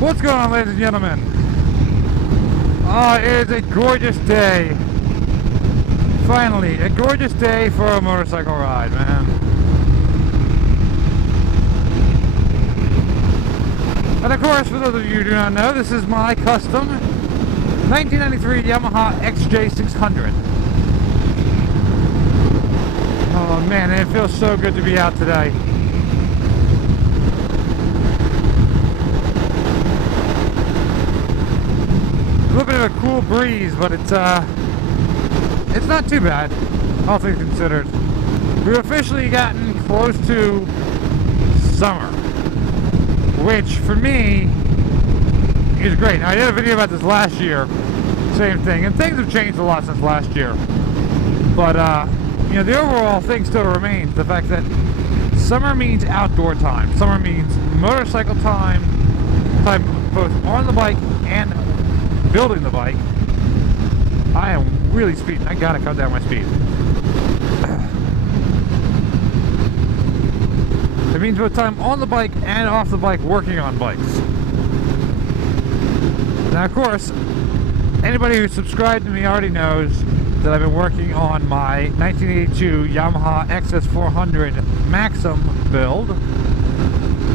What's going on, ladies and gentlemen? It is a gorgeous day. Finally, a gorgeous day for a motorcycle ride, man. And of course, for those of you who do not know, this is my custom 1993 Yamaha XJ600. Oh man, it feels so good to be out today. A little bit of a cool breeze, but it's not too bad, all things considered. We've officially gotten close to summer, which for me is great. Now, I did a video about this last year, same thing, and things have changed a lot since last year. But you know, the overall thing still remains the fact that summer means outdoor time. Summer means motorcycle time both on the bike and building the bike. I am really speeding. I gotta cut down my speed. It means both time on the bike and off the bike working on bikes. Now, of course, anybody who's subscribed to me already knows that I've been working on my 1982 Yamaha XS400 Maxim build,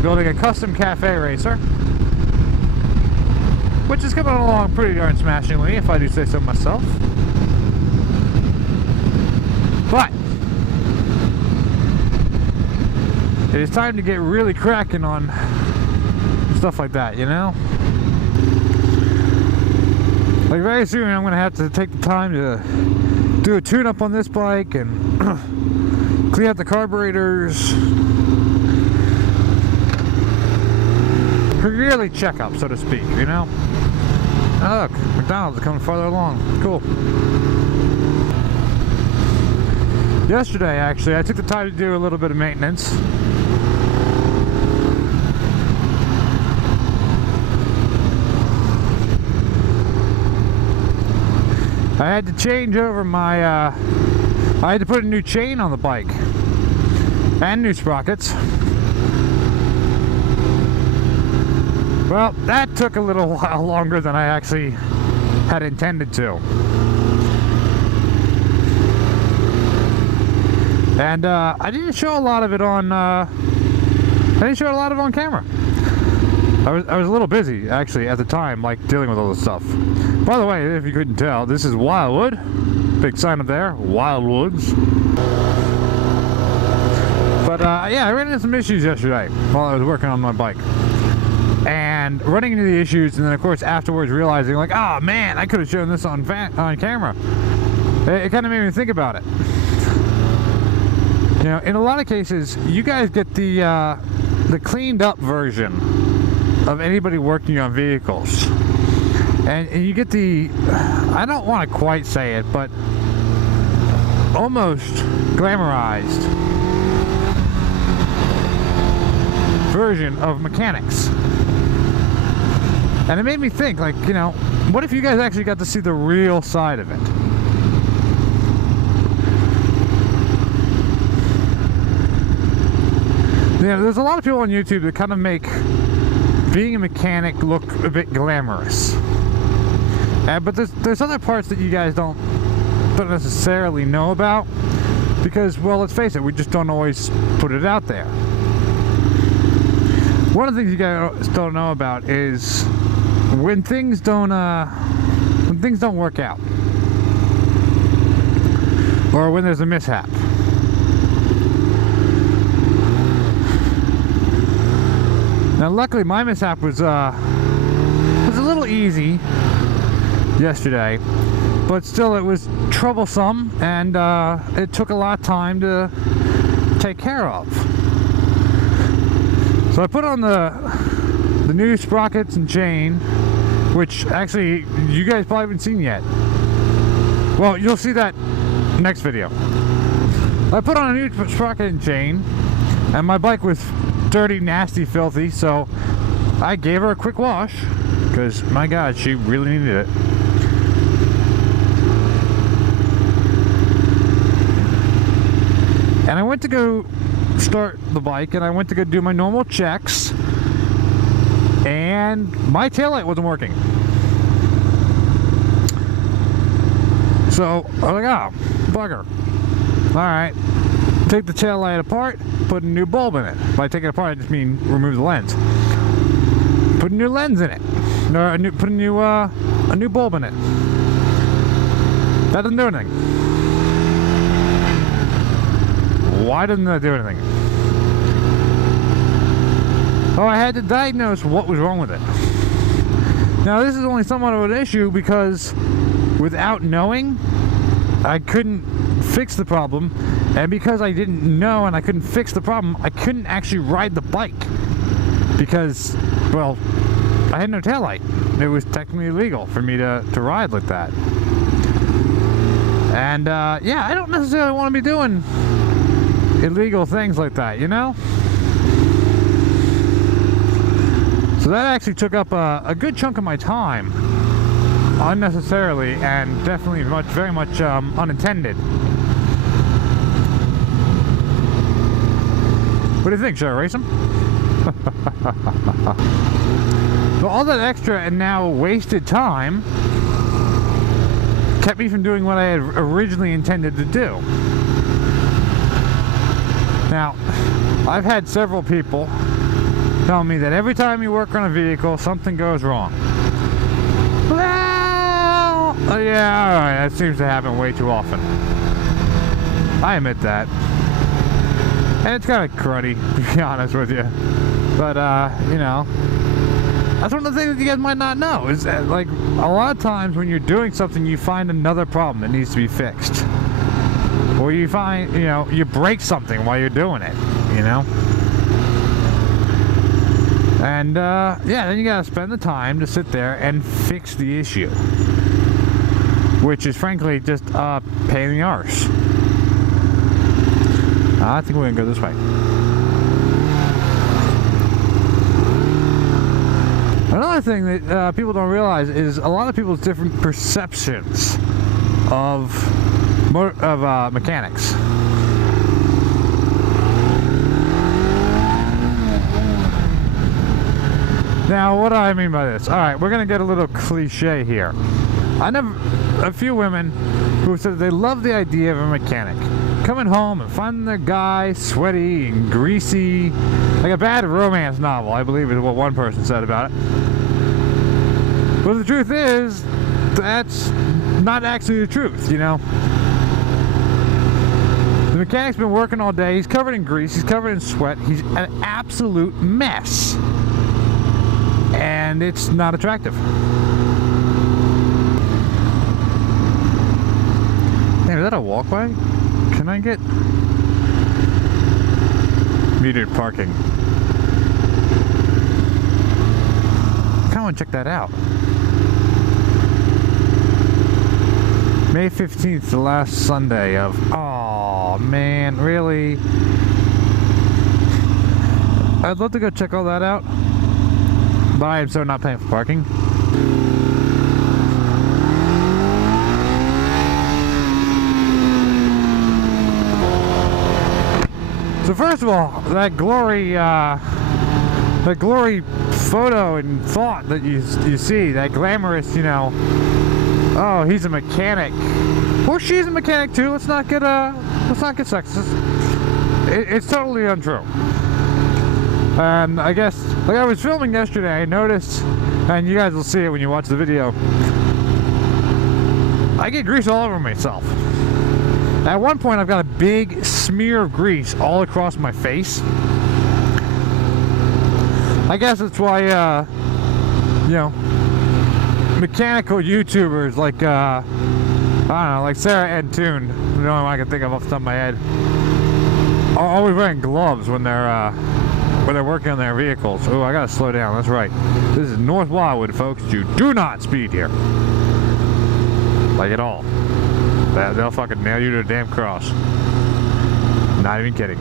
building a custom cafe racer, which is coming along pretty darn smashingly, if I do say so myself. But it is time to get really cracking on stuff like that, you know? Like very soon I'm going to have to take the time to do a tune-up on this bike and clean out the carburetors. Really check up, so to speak, you know? Oh, look, McDonald's is coming farther along. Cool. Yesterday, actually, I took the time to do a little bit of maintenance. I had to change over my, I had to put a new chain on the bike and new sprockets. Well, that took a little while longer than I actually had intended to. And I didn't show a lot of it on camera. I was a little busy actually at the time, like dealing with all this stuff. By the way, if you couldn't tell, this is Wildwood. Big sign up there, Wildwoods. But yeah, I ran into some issues yesterday while I was working on my bike. And running into the issues, and then of course afterwards realizing like, oh man, I could have shown this on camera. It kind of made me think about it. You know, in a lot of cases, you guys get the cleaned up version of anybody working on vehicles, and you get the, I don't want to quite say it, but almost glamorized version of mechanics. And it made me think, like, you know, what if you guys actually got to see the real side of it? You know, there's a lot of people on YouTube that kind of make being a mechanic look a bit glamorous. But there's other parts that you guys don't necessarily know about, because, well, let's face it, we just don't always put it out there. One of the things you guys don't know about is when things don't work out, or when there's a mishap. Now, luckily, my mishap was a little easy yesterday, but still, it was troublesome, and it took a lot of time to take care of. So I put on the new sprockets and chain, which actually you guys probably haven't seen yet. Well, you'll see that next video. I put on a new sprocket and chain, and my bike was dirty, nasty, filthy, so I gave her a quick wash, because my God, she really needed it. And I went to go start the bike, and I went to go do my normal checks, and my taillight wasn't working. So I was like, oh, bugger. Alright, take the taillight apart, put a new bulb in it. By take it apart, I just mean remove the lens. Put a new lens in it. Or put a new bulb in it. That doesn't do anything. Why doesn't that do anything? Oh, I had to diagnose what was wrong with it. Now, this is only somewhat of an issue because without knowing, I couldn't fix the problem, and because I didn't know and I couldn't fix the problem, I couldn't actually ride the bike because, well, I had no taillight. It was technically illegal for me to ride like that. And yeah, I don't necessarily want to be doing illegal things like that, you know? So that actually took up a good chunk of my time unnecessarily, and definitely very much unintended. What do you think? Should I race him? So all that extra and now wasted time kept me from doing what I had originally intended to do. Now, I've had several people tell me that every time you work on a vehicle, something goes wrong. Well, yeah, alright, that seems to happen way too often. I admit that. And it's kind of cruddy, to be honest with you. But, you know, that's one of the things that you guys might not know, is that, like, a lot of times when you're doing something, you find another problem that needs to be fixed. Or you find, you know, you break something while you're doing it, you know? And, yeah, then you gotta spend the time to sit there and fix the issue. Which is, frankly, just a pain in the arse. I think we're gonna go this way. Another thing that people don't realize is a lot of people's different perceptions of mechanics. Now, what do I mean by this? Alright, we're gonna get a little cliche here. I know a few women who said they love the idea of a mechanic coming home and finding their guy sweaty and greasy, like a bad romance novel, I believe is what one person said about it. But the truth is, that's not actually the truth, you know? The mechanic's been working all day, he's covered in grease, he's covered in sweat, he's an absolute mess. And it's not attractive. Hey, is that a walkway? Can I get metered parking? I kinda wanna check that out. May 15th, the last Sunday of... Oh man, really? I'd love to go check all that out, but I am so not paying for parking. So first of all, that glory photo and thought that you see, that glamorous, you know, oh, he's a mechanic, or she's a mechanic too. Let's not get sexist. It's totally untrue. And I guess, like I was filming yesterday, I noticed, and you guys will see it when you watch the video, I get grease all over myself. At one point, I've got a big smear of grease all across my face. I guess that's why, you know, mechanical YouTubers like, I don't know, like Sarah Antoon, the only one I can think of off the top of my head, are always wearing gloves when they're working on their vehicles. Oh, I gotta slow down, that's right. This is North Wildwood, folks. You do not speed here. Like at all. They'll fucking nail you to a damn cross. Not even kidding.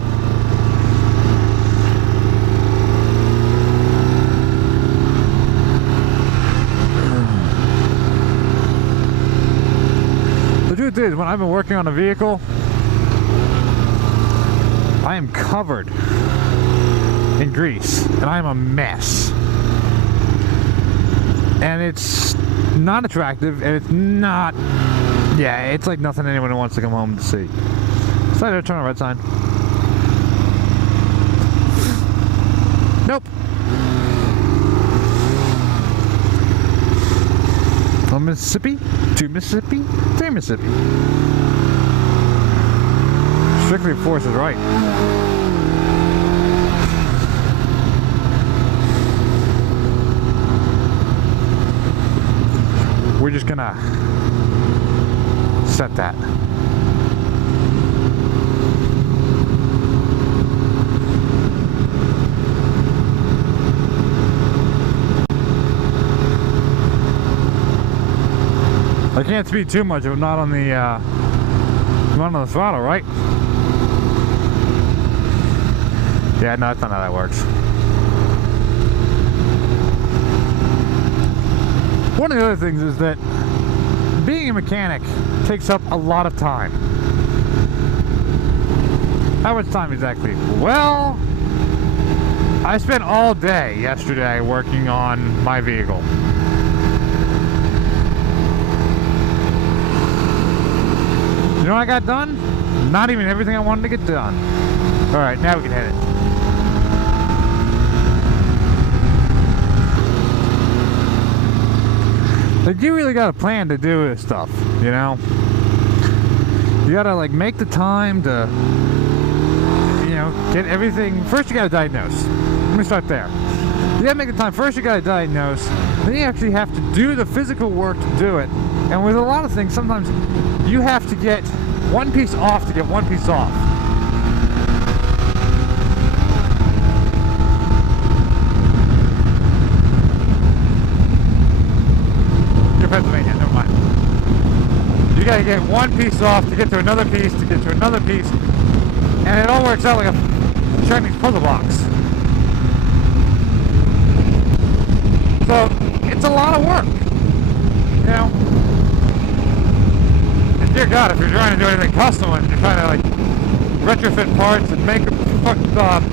The truth is, when I've been working on a vehicle, I am covered in grease, and I am a mess. And it's not attractive, and it's not, yeah, it's like nothing anyone wants to come home to see. So I gotta turn on a red sign. Nope. From Mississippi to Mississippi to Mississippi. Strictly Force is right. We're just gonna set that. I can't speed too much if I'm not on the throttle, right? Yeah, no, that's not how that works. One of the other things is that being a mechanic takes up a lot of time. How much time exactly? Well, I spent all day yesterday working on my vehicle. You know what I got done? Not even everything I wanted to get done. Alright, now we can hit it. Like, you really got a plan to do this stuff, you know? You gotta, like, make the time to, you know, get everything. First you gotta diagnose. Let me start there. You gotta make the time. First you gotta diagnose. Then you actually have to do the physical work to do it. And with a lot of things, sometimes you have to get one piece off to get one piece off. You're Pennsylvania, never mind. You gotta get one piece off to get to another piece to get to another piece. And it all works out like a Chinese puzzle box. So, it's a lot of work. You know? And dear God, if you're trying to do anything custom and you're trying to like retrofit parts and make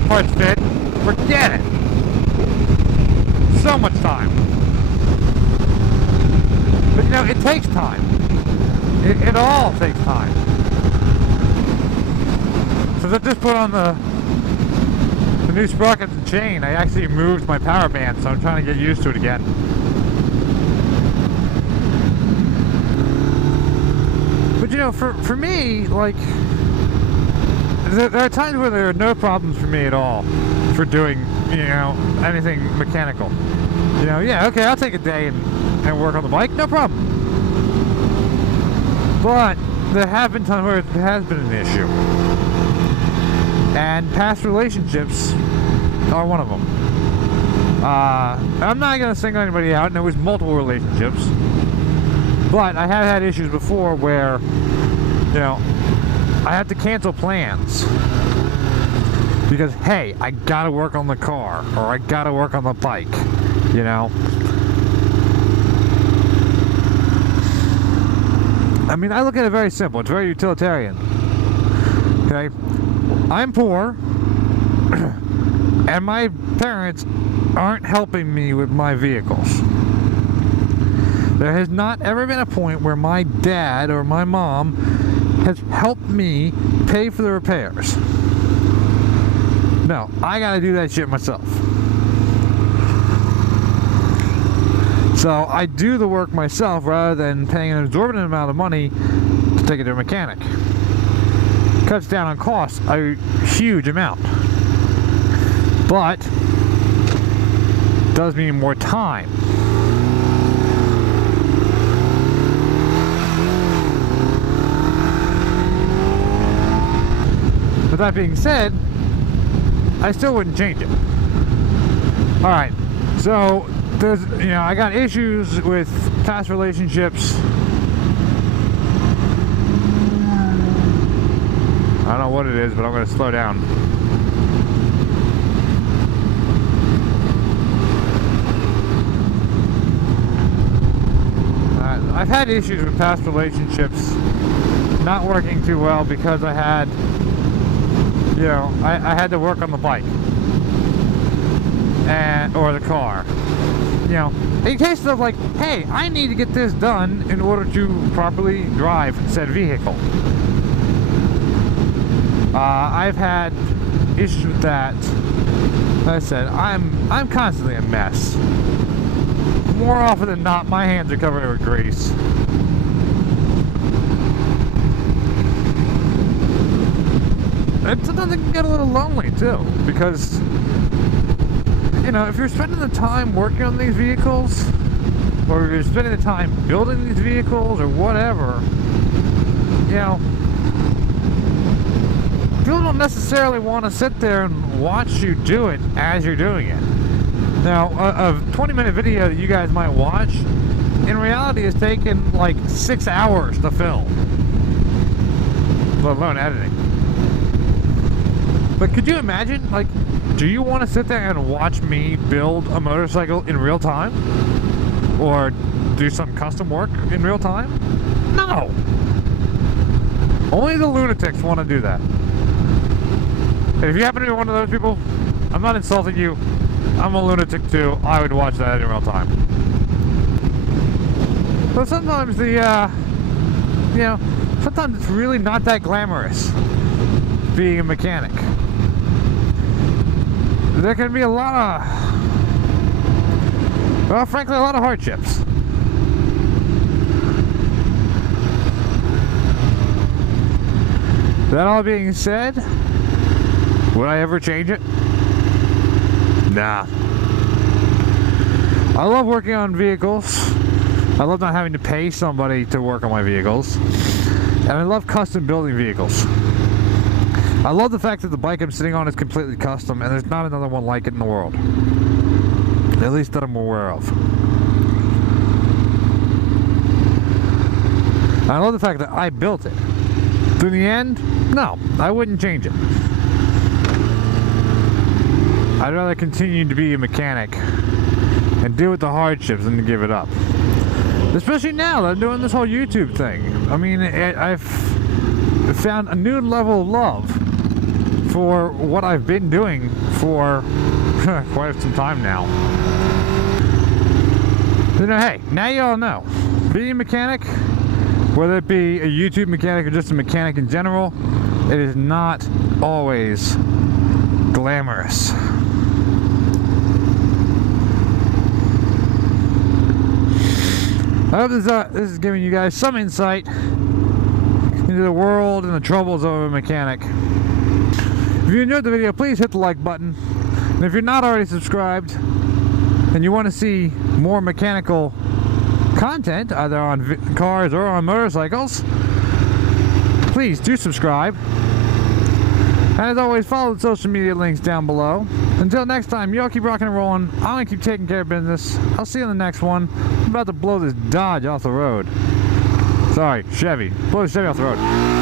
parts fit, forget it. So much time. But you know, it takes time. It all takes time. So I just put on the new sprockets and chain. I actually moved my power band, so I'm trying to get used to it again. But you know, for me, like, there are times where there are no problems for me at all for doing, you know, anything mechanical. You know, yeah, okay, I'll take a day and work on the bike, no problem. But there have been times where it has been an issue. And past relationships are one of them. I'm not going to single anybody out, and there was multiple relationships. But I have had issues before where, you know, I had to cancel plans. Because, hey, I gotta work on the car, or I gotta work on the bike, you know? I mean, I look at it very simple. It's very utilitarian. Okay? I'm poor, and my parents aren't helping me with my vehicles. There has not ever been a point where my dad or my mom has helped me pay for the repairs. No, I gotta do that shit myself. So I do the work myself rather than paying an exorbitant amount of money to take it to a mechanic. Cuts down on costs a huge amount. But does mean more time. With that being said, I still wouldn't change it. Alright, so there's, you know, I got issues with past relationships. I don't know what it is, but I'm going to slow down. I've had issues with past relationships not working too well because I had, you know, I had to work on the bike or the car. You know, in case of like, hey, I need to get this done in order to properly drive said vehicle. I've had issues with that. Like I said, I'm constantly a mess. More often than not, my hands are covered with grease. And sometimes it can get a little lonely too, because, you know, if you're spending the time working on these vehicles, or you're spending the time building these vehicles, or whatever, you know, people don't necessarily want to sit there and watch you do it as you're doing it. Now, a 20-minute video that you guys might watch, in reality is taking like 6 hours to film, let alone editing. But could you imagine, like, do you want to sit there and watch me build a motorcycle in real time? Or do some custom work in real time? No! Only the lunatics want to do that. And if you happen to be one of those people, I'm not insulting you. I'm a lunatic too. I would watch that in real time. But sometimes the, you know, sometimes it's really not that glamorous being a mechanic. There can be a lot of, well, frankly, a lot of hardships. That all being said, would I ever change it? Nah. I love working on vehicles. I love not having to pay somebody to work on my vehicles. And I love custom building vehicles. I love the fact that the bike I'm sitting on is completely custom and there's not another one like it in the world. At least that I'm aware of. And I love the fact that I built it. To the end, no, I wouldn't change it. I'd rather continue to be a mechanic and deal with the hardships than to give it up. Especially now that I'm doing this whole YouTube thing. I mean, I've found a new level of love for what I've been doing for quite some time now. You know, hey, now you all know. Being a mechanic, whether it be a YouTube mechanic or just a mechanic in general, it is not always glamorous. I hope this is giving you guys some insight into the world and the troubles of a mechanic. If you enjoyed the video, please hit the like button. And if you're not already subscribed and you want to see more mechanical content, either on cars or on motorcycles, please do subscribe. And as always, follow the social media links down below. Until next time, y'all keep rocking and rolling. I'm gonna keep taking care of business. I'll see you in the next one. I'm about to blow this Dodge off the road. Sorry, Chevy. Blow the Chevy off the road.